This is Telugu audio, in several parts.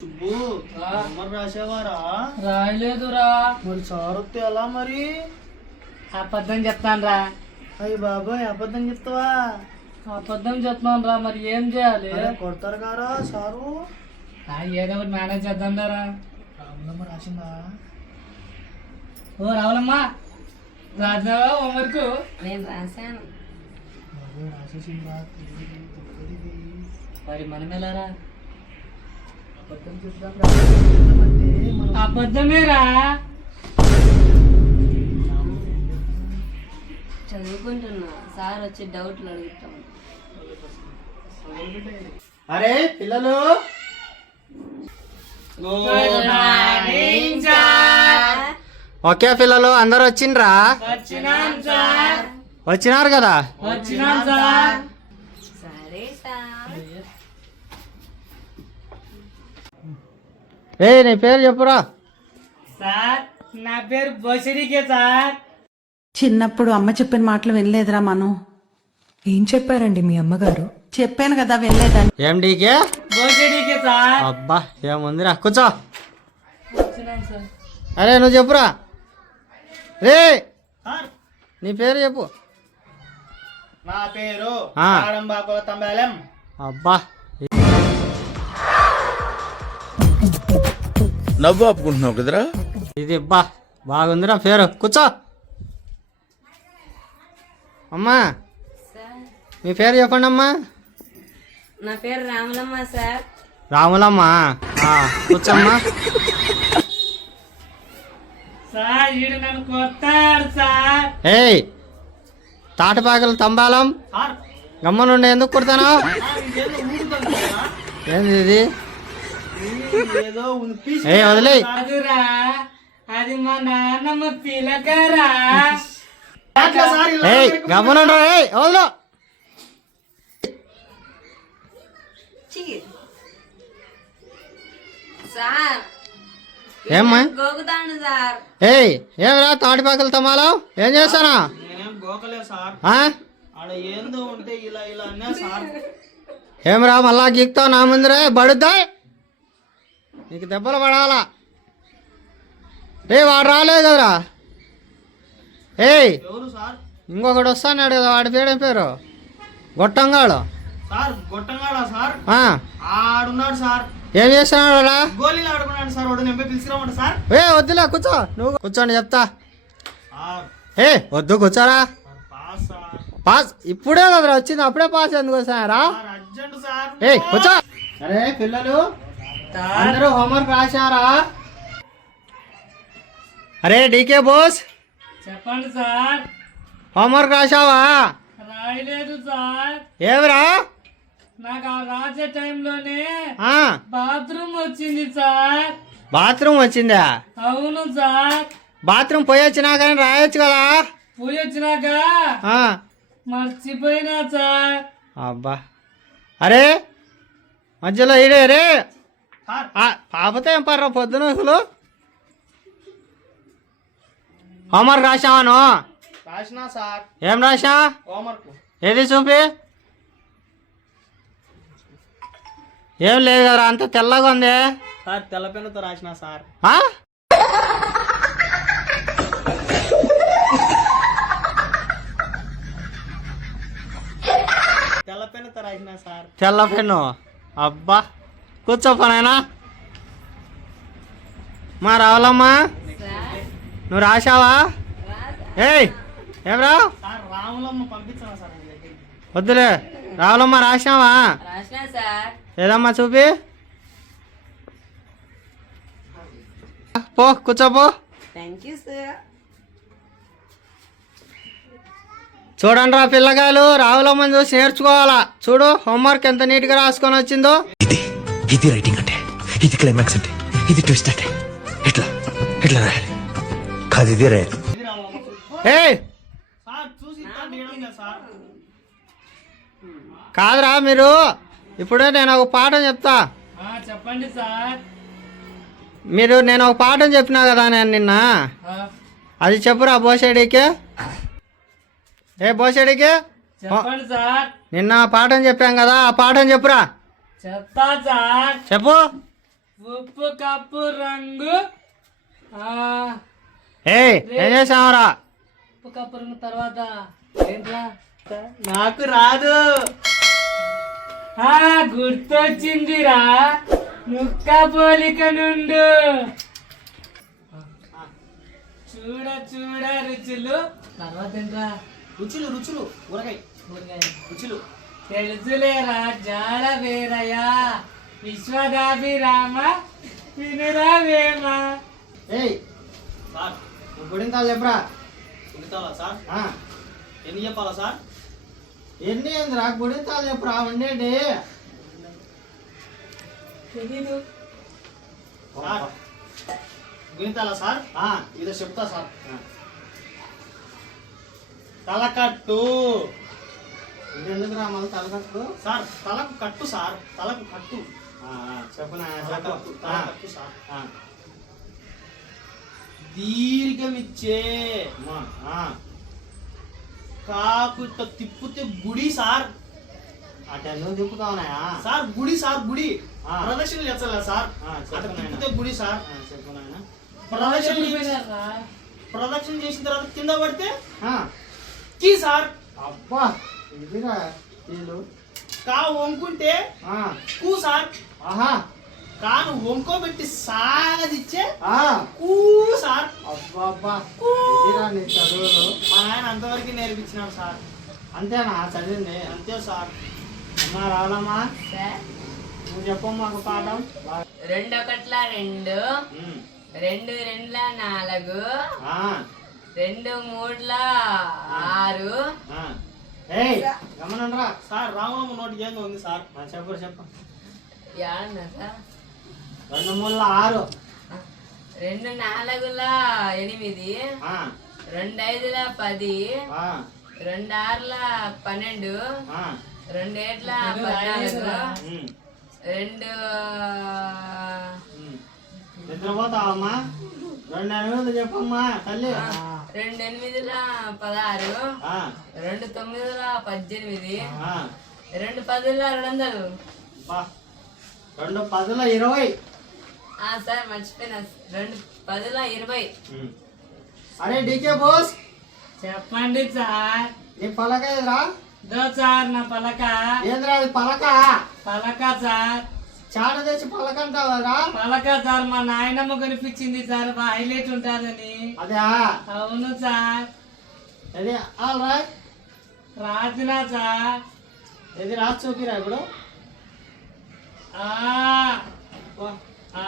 సుబ్బు హోంవర్క్ రాసేవారా? రాయలేదురా. మరి సార్ వస్తే ఎలా మరి? అబద్ధం చెప్తాను రా. అయ్యి బాబాయ్ అబద్ధం చెప్తావా? అబద్ధం చెప్తున్నాను రా. మరి ఏం చేయాలి? కొడతారు కారా సారు? ఏదో ఒకటి మేనేజ్ చేద్దాం రా. రాములమ్మ రాసిందా? ఓ రావులమ్మా, రాజావా హోంవర్క్? నేను రాశాను. బాబాయ్ రాసేసిందా? మరి మనం ఎలా రా? అబద్ధం చెప్తామంటే అబద్ధమేరా. చదువుకుంటున్నా, సార్ వచ్చి డౌట్లు అడుగుతాం. అరే పిల్లలు, ఓకే పిల్లలు అందరు వచ్చిండ్రా? వచ్చినాం సార్. వచ్చినారు కదా? వచ్చినాం సార్. సరే సార్. ఏ నీ పేరు చెప్పురా. సార్ నా పేరు బోసిడికే సార్. చిన్నప్పుడు అమ్మ చెప్పిన మాటలు వినలేదురా మనం. ఏం చెప్పారండి మీ అమ్మగారు? చెప్పాను కదా వినలేదని. ఏం డీకే? బోసిడికే సార్. అబ్బా ఏముందిరా, కూర్చో. వచ్చినాం సార్. అరే నువ్వు చెప్పురా. రే సార్ నీ పేరు చెప్పు. నా పేరు ఆ. ఆడంబాకుల తంబేలం. అబ్బా నవ్వు ఆపుకుంటున్నావు కదరా. ఇది బా బాగుందిరా పేరు, కూర్చో. అమ్మా సార్ మీ పేరు చెప్పండి అమ్మా. నా పేరు రాములమ్మ సార్. రాములమ్మ. కూర్చోమ్మా. సార్ ఈడు నన్ను కొట్టాడు సార్. ఏయ్ తాటపాకలు తంబాలం సార్ గమ్మనుండి ఎందుకు కుడతాను? ఇదేదో ఊరుతుంది కదా? ఏంది ఇది? ఏదో ఉంది పీస్ ఏ వదిలే. అదురా, అది మా నాన్నమ్మ పిలకరా. అట్లా సార్ ఇలా ఏయ్ పెట్టుకుంటే గమ్మనుండు. ఏయ్ వదిలో. సార్ ఏమ్మా? గోగుతాను సార్. ఏయ్ ఏమిరా తాటిపాకలు తమాలం ఏం చేస్తానా? నేనేం గోకలే సార్. ఆ? ఆడ ఏందో ఉంటే ఇలా ఇలా అన్నా సార్. ఏమిరా మళ్ళా గీక్తావు నా ముందరే బడుద్దా? నీకు దెబ్బలు పడాలా? రే వాడు రాలేదు కదరా. ఏయ్ ఎవరు సార్? ఇంకొకటి వస్తాడు కదా, వాడి పేరేం పేరు? గొట్టంగాడు. సార్ గొట్టంగాడా సార్? ఆ, ఆడున్నాడు సార్. ఏం చేస్తున్నాడు రా? గోళీలు ఆడుకున్నాడు సార్. వాడు నేను పిలిచిరామంట సార్. ఏ వద్దులే కూర్చో, నువ్వు కూర్చోండి చెప్తా. సార్ ఏ వద్దు కూర్చోరా. Pass sir. పాస్ ఇప్పుడే కదరా వచ్చింది, అప్పుడే పాస్ ఎందుకు వస్తారా? Sir urgent sir. ఏ కూర్చో. అరే పిల్లలు అందరూ హోంవర్క్ రాశారా? అరే డీకే బోస్ చెప్పండి సార్. హోంవర్క్ రాశావా? రాయలేదు సార్. ఏమిరా? నాకు ఆ రాసే టైంలోనే ఆ, బాత్రూమ్ వచ్చింది సార్. బాత్రూమ్ వచ్చిందా? అవును సార్. బాత్రూమ్ పోయి వచ్చినా కానీ రాయొచ్చు కదా. పోయి వచ్చినాక ఆ, మర్చిపోయినా సార్. అబ్బా అరే మధ్యలో ఇడే రే. సార్ పాపతో ఏం పర్రా పొద్దున అసలు. హోంవర్క్ రాశావాను? రాసినా సార్ ఏం రాశా? హోంవర్క్. ఏది చూపి. ఏం లేదు కదా, అంత తెల్లగా ఉంది. సార్ తెల్ల పెన్నుతో రాసినా సార్. ఆ? తెల్ల పెన్నుతో రాసినా సార్. తెల్ల పెన్ను. అబ్బా కూర్చో పనైనా. మా రావాలమ్మా సార్ నువ్వు రాశావా? ఏయ్ ఏమ్రా? సార్ రాములమ్మ పంపించాను సార్ మీ దగ్గరికి. వద్దులే, రావాలమ్మ రాశావా? రాసినా సార్. ఏదమ్మా చూపి. పో కూర్చోపో. Thank you sir. చూడండి రా పిల్లగాయలు, రావులమ్మని చూసి నేర్చుకోవాలా. చూడు హోంవర్క్ ఎంత నీట్గా రాసుకొని వచ్చిందో. ఇది రైటింగ్ అంటే, ఇది క్లైమాక్స్ అంటే, ఇది ట్విస్ట్ అంటే ఇట్లా ఇట్లా రాయాలి కాదు ఇది రాయాలి. ఇది రాములమ్మ చూసి. ఏయ్ సార్ చూసి ఇస్తాను తీయడం లేదు సార్. కాదురా మీరు, ఇప్పుడే నేను ఒక పాఠం చెప్తా. చెప్పండి సార్. నేను ఒక పాఠం చెప్పినా కదా నేను నిన్న, అది చెప్పురా బోషేడికి. ఏ బోషేడికి చెప్పండి సార్. నిన్న పాఠం చెప్పాం కదా, ఆ పాఠం చెప్పురా. చెప్తా సార్. చెప్పు. ఉప్పు కప్పు రంగు ఏయ్ ఏం చేసావురా? ఉప్పు కప్పు రంగు తర్వాత ఏంట్రా? నాకు రాదు. గుర్తొచ్చిందిరా, ముక్క పోలిక నుండు. చూడ చూడ రుచులు తర్వాత ఏంట్రా? రుచులు రుచులు ఊరగాయ ఊరగాయ. రుచులు. తెలుసులేరా జాడ వేరయ్యా, విశ్వదాభిరామ వినురా వేమ. ఏయ్ సార్ నువ్వు గుడింతాలు చెప్పరా? తింటావా సార్? ఆ, ఎన్ని చెప్పాలా సార్? ఎన్ని ఏందిరా గుడింతాలు చెప్పురా ఉండేటి. తెలీదు. సార్ గుణితాలా సార్? ఆ, ఇదో చెప్తా సార్. ఆ. తలకట్టు ఇది ఎందుకురా మళ్ళీ తలకట్టు? సార్, తలకు కట్టు సార్, తలకు కట్టు. చెప్పునా తలకట్టు, చెప్పు. తలకట్టు సార్. ఆ, దీర్ఘమిచ్చే అమ్మా, ఆ. కాకుతో తిప్పితే గుడి సార్. అటు ఎందుకు తిప్పుతావునాయా? సార్ గుడి సార్, గుడి. ఆ. ప్రదక్షిణలు చేస్తలే సార్. ఆ, చెప్పు అటు నాయనా. తిప్పితే గుడి సార్. చెప్పు నాయనా. ప్రదక్షిణ చేసిన తర్వాత కింద పడితే ఆ, కీ సార్. అబ్బా ఇదిరా వీళ్ళు. కా వంకుంటే ఆ, కూ సార్. ఆహా, కాను వంకోబెట్టి సాగదిచ్చే ఆ, కూ సార్. అబ్బా అబ్బా ఇదిరా నీ చదువులు. మా నాయన అంతవరకు నేర్పించినాడు సార్. అంతేనా చదివింది? అంతే సార్. అమ్మా రావాలమ్మా, సార్ నువ్వు చెప్పమ్మా ఒక పాఠం. 2 1 2, ఉమ్, 2 2 4, ఆ, 2 3 6. ఆ. ఏయ్ గమనంరా. సార్ రామలమ్మ నోటికి ఏందో ఉంది సార్. చెప్పు చెప్పు. ఏడన్నా సార్? 2 3 6. 2 4 8, ఆ, 2 5 10, ఆ, 2 6 12, ఆ. 2 7 14, ఉమ్, 2 ఉమ్. నిద్రపోతావమ్మా? 2 8 చెప్పమ్మా తల్లి. 2 8 16, ఆ, 2 9 18, ఆ. 2 10 200. బా 2 10 20. సార్ మర్చిపోయినా, 2 10 20. ఉమ్. అరే డీకే బోస్, చెప్పండి సార్. నీ పలక ఎదురా? దో సార్ నా పలక. ఏంద్రా అది పలక? పలక సార్, చాట తెచ్చి పలక అంటావరా? పలక సార్. మా నాయనమ్మ కనిపించింది సార్, హైలైట్ ఉంటారని. అదే అవును సార్. అది ఆల్ రైట్. రాజునా సార్. ఇది రాసి చూపిరా ఇప్పుడు. ఆ వా, ఆ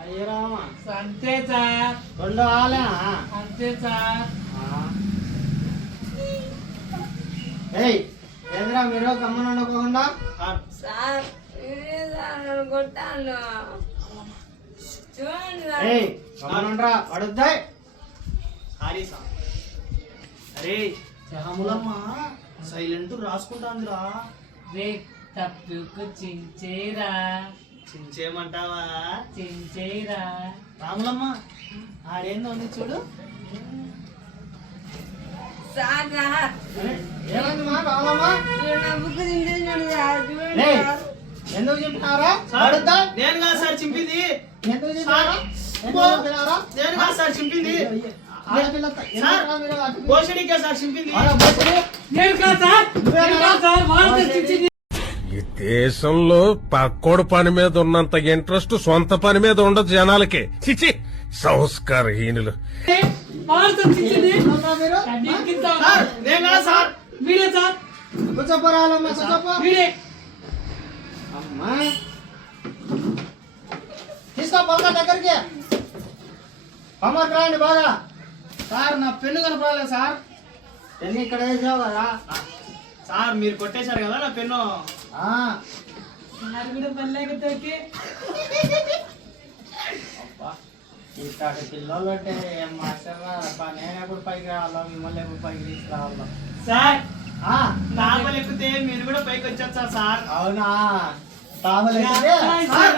అయ్యో రామా. అంతే సార్, 2 ఆలేనా? అంతే సార్. ఆ. ఏయ్ ఏంద్రా మీరు గమ్మన ఉండకుండా? సార్ సార్ ఇదే సార్ నన్ను కొట్టాను. చూడండి సార్. ఏయ్ గమ్మన ఉండరా పడుద్దాయి. Sorry sir. అరే రాములమ్మ సైలెంట్ రాసుకుంటాందిరా. రే తప్పుకు చించేరా, చించేయమంటావా? చించేరా. రాములమ్మ ఆడేందో ఉంది చూడు. సార్ సార్ అరే, ఏమైందమ్మా రావాలమ్మా? చూడు, నా బుక్ చించేసాడు సార్. చూడండి ఏయ్ సార్. ఎందుకు చెప్పినారా? సార్ పడుద్దా? నేను కాదు సార్ చింపింది. ఎందుకు చెప్పినారా? ఎందుకు చెప్పినారా? నేను కాదు సార్ చింపింది. ఆడపిల్ల సార్ మీరు అటు- భోషడికే సార్ చింపింది. అరే, బొచ్చుడు. నేను కాదు సార్, నేను కాదు సార్. వాళ్ళతో చించింది. ఈ దేశంలో పక్కోడు పని మీద ఉన్నంత ఇంట్రెస్ట్ సొంత పని మీద ఉండదు జనాలకి. చిచి సంస్కారహీనులు. వాళ్ళతో చించింది. ఏంటమ్మా మీరు? కడ్డీకింత సార్ నేను కాదు సార్. వీడే సార్, కూర్చోపో రావాలమ్మా, కూర్చోపో. వీడే. అమ్మా తీసుకో పలక దగ్గరికి. హోంవర్క్ రాయండి బాగా. సార్ నా పెన్ను కనపడలేదు సార్. ఎన్ని ఇక్కడ వేసావు కదా? సార్ మీరు కొట్టేశారు కదా నా పెన్ను. ఆ, సార్ కూడా పల్లెక తోకి. ఇట్లాంటి పిల్లలు అంటే ఏం మాస్టర్రా అబ్బా. నేను ఎప్పుడు పైకి రావాలో, మిమ్మల్ని ఎప్పుడు పైకి తీసుకురావాలో. సార్ ఆ, తాపలు ఎక్కితే మీరు కూడా పైకి వచ్చేస్తారు సార్. అవునా? తావలు ఎక్కితే సార్,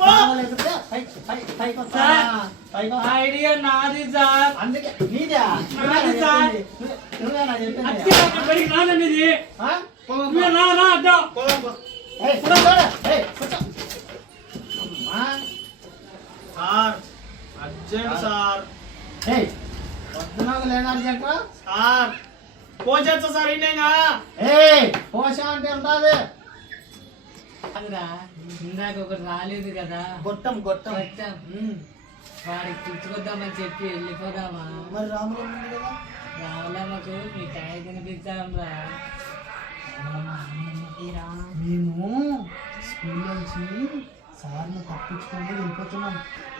తావలు ఎక్కితే పైకి వస్తావా? పైకి వస్తా. ఐడియా నాది సార్. అందుకే నీదా? నాది సార్. నువ్వేనా చెప్పింది? అత్తే బడికి రాదన్నది. ఆ? నువ్వే రా రా అడ్డం. పోదాం పో. ఏయ్, కూర్చో, ఏయ్, కూర్చో. అమ్మా. Sir urgent sir. పొద్దున లేదా అర్జెంట్? సార్ పోచేస్తా సార్ ఇండేగా. పోషా అంటే ఉంటుంది. కాదురా, ఇందాక ఒకటి రాలేదు కదా గొట్టం గొట్టం. వచ్చాం. వాడికి పిలుచుకొద్దామని చెప్పి వెళ్ళిపోదామా? మరి రాములు ఉంది కదా. రావులమ్మకు మీ కాయ తినిపించాంరా. మేము స్కూల్ నుంచి సార్ని తప్పించుకొని వెళ్ళిపోతున్నాం.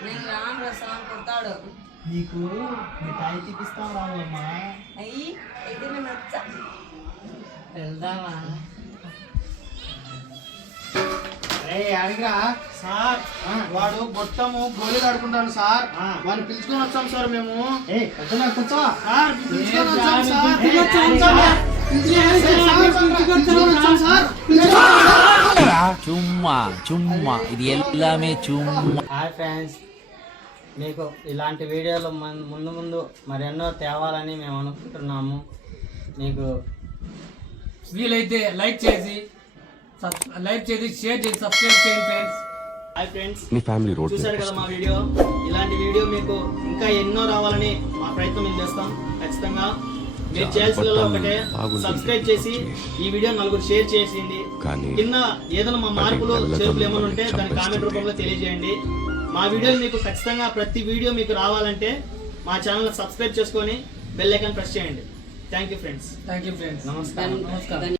నేను రాను సార్ కొడతాడు. నీకు మిఠాయి తీపిస్తాం రాములమ్మా. అయ్యి అయితే నేను వచ్చా. వెళ్దామా? అడిగిరా సార్ వాడు గొట్టము గోళీలు ఆడుకుంటాను సార్. వాడిని పిలుచుకొని వచ్చాం సార్ మేము. పొద్దున కూర్చో. సార్ పిలుచుకొని వచ్చాం సార్. చుమ్మా ఇది ఎల్లామే చుమ్మా. హాయ్ ఫ్రెండ్స్, మీకు ఇలాంటి వీడియోలు ముందు ముందు మరెన్నో తేవాలని మేము అనుకుంటున్నాము. మీకు వీలైతే లైక్ చేసి షేర్ చేసి సబ్స్క్రైబ్ చేయండి ఫ్రెండ్స్. హాయ్ ఫ్రెండ్స్, మీ ఫ్యామిలీ రోడ్ చూసారు కదా మా వీడియో. ఇలాంటి వీడియో మీకు ఇంకా ఎన్నో రావాలని మా ప్రయత్నం మేము చేస్తాం. ఖచ్చితంగా మీరు చేయాల్సిందో ఒకటే, సబ్స్క్రైబ్ చేసి ఈ వీడియో నలుగురు షేర్ చేసింది. కింద ఏదైనా మా మార్పులు చేర్పులు ఏమైనా ఉంటే దాని కామెంట్ రూపంలో తెలియజేయండి. మా వీడియోలు మీకు ఖచ్చితంగా ప్రతి వీడియో మీకు రావాలంటే మా ఛానల్ సబ్స్క్రైబ్ చేసుకొని బెల్ ఐకాన్ ప్రెస్ చేయండి. Thank you friends. Thank you friends. నమస్కారం. నమస్కారం.